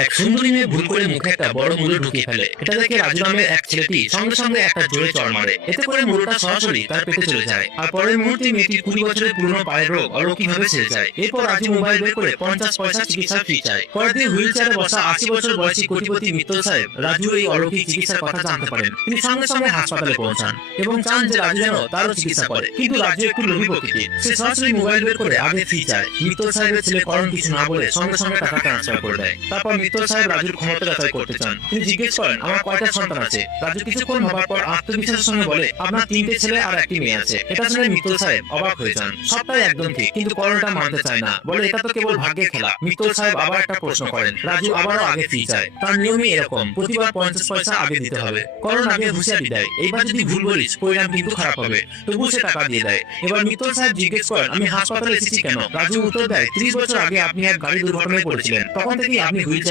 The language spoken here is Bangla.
এক সুন্দরী মেয়ে ভুল করে মুখে একটা বড় মুলো ঢুকিয়ে ফেলে। এটা দেখে রাজু নামের এক ছেলেটি সঙ্গে সঙ্গে একটা জোরে চড় মারে। এতে করে মুলোটা সরাসরি তার পেটে চলে যায়। আর পরের মুহূর্তে মেয়েটি 20 বছরের পুরনো পায়ের রোগ অলৌকিকভাবে ছেড়ে যায়। এরপর রাজু মোবাইল বের করে 50 পয়সা চিকিৎসা ফি চায়। পরের দিন হুইল চেয়ারে বসা 80 বছর বয়সী কোটিপতি মিত্তল সাহেব রাজু এই অলৌকিক চিকিৎসার কথা জানতে পারেন। তিনি সঙ্গে সঙ্গে হাসপাতালে পৌঁছান এবং চান যে রাজু যেন তারও চিকিৎসা করে। কিন্তু রাজু একটু লোভী প্রকৃতির, সে সরাসরি মোবাইল বের করে আগে ফি চায়। মিত্তল সাহেবের ছেলে করণ কিছু না বলে সঙ্গে সঙ্গে টাকা ট্রান্সফার করে দেয়। তারপর মিত্তল সাহেব রাজুর ক্ষমতা যাচাই করতে চান। তিনি জিজ্ঞেস করেন, আমার কয়টা সন্তান আছে? রাজু কিছুক্ষণ ভাবার পর আত্মবিশ্বাসের সঙ্গে বলে, আপনার 3টে ছেলে আর একটি মেয়ে আছে। এটা শুনে মিত্তল সাহেব অবাক হয়ে যান। সবটাই একদম ঠিক, কিন্তু করণটা মানতে চায় না, বলে এটা তো কেবল ভাগ্যের খেলা। মিত্তল সাহেব আবার একটা প্রশ্ন করেন। রাজু আবারও আগে ফি চায়। তার নিয়মই এরকম, প্রতিবার 50 পয়সা আগে দিতে হবে। করণ আগে হুঁশিয়ারি দেয়, এইবার যদি ভুল বলিস পরিণাম কিন্তু খারাপ হবে। তবু সে টাকা দিয়ে দেয়। এবার মিত্তল সাহেব জিজ্ঞেস করেন, আমি হাসপাতালে এসেছি কেন? রাজু উত্তর দেয়, 30 বছর আগে আপনি এক গাড়ি দুর্ঘটনায় পড়েছিলেন, তখন থেকেই আপনি হুইল